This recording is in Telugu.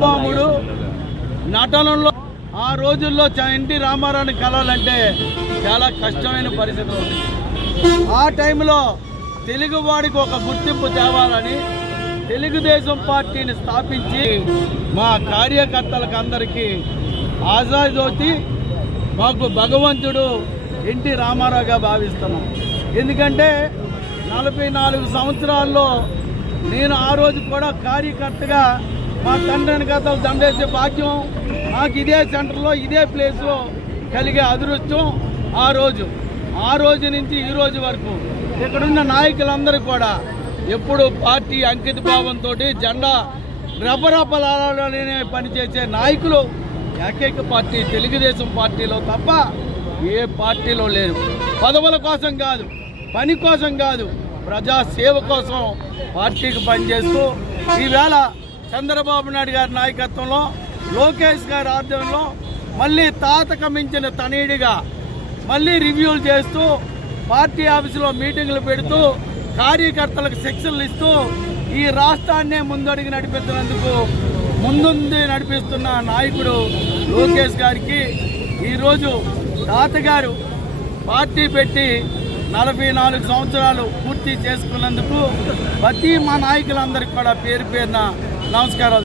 సార్వభౌముడు. నటనలో ఆ రోజుల్లో ఎన్టీ రామారావుని కలవాలంటే చాలా కష్టమైన పరిస్థితి ఉంది. ఆ టైంలో తెలుగువాడికి ఒక గుర్తింపు తేవాలని తెలుగుదేశం పార్టీని స్థాపించి మా కార్యకర్తలకు అందరికీ ఆజాదోతి మాకు భగవంతుడు ఎన్టీ రామారావుగా భావిస్తున్నాం. ఎందుకంటే 44 సంవత్సరాల్లో నేను ఆ రోజు కూడా కార్యకర్తగా మా తండ్రిని కథలు దండేసే భాగ్యం నాకు ఇదే సెంటర్లో ఇదే ప్లేస్లో కలిగే అదృష్టం ఆ రోజు నుంచి ఈ రోజు వరకు ఇక్కడున్న నాయకులందరూ కూడా ఎప్పుడు పార్టీ అంకిత భావంతో జెండా రెపరెపలాడాలనే పనిచేసే నాయకులు ఏకైక పార్టీ తెలుగుదేశం పార్టీలో తప్ప ఏ పార్టీలో లేరు. పదవుల కోసం కాదు, పని కోసం కాదు, ప్రజాసేవ కోసం పార్టీకి పనిచేస్తూ ఈవేళ చంద్రబాబు నాయుడు గారి నాయకత్వంలో లోకేష్ గారి ఆధ్వర్యంలో మళ్ళీ తాతకు మించిన తనయుడిగా మళ్ళీ రివ్యూలు చేస్తూ పార్టీ ఆఫీసులో మీటింగులు పెడుతూ కార్యకర్తలకు శిక్షణలు ఇస్తూ ఈ రాష్ట్రాన్నే ముందడుగు నడిపించినందుకు ముందుండి నడిపిస్తున్న నాయకుడు లోకేష్ గారికి ఈరోజు తాతగారు పార్టీ పెట్టి 44 సంవత్సరాలు పూర్తి చేసుకున్నందుకు ప్రతి మా నాయకులందరికీ కూడా పేరు పేరున నమస్కారాలు.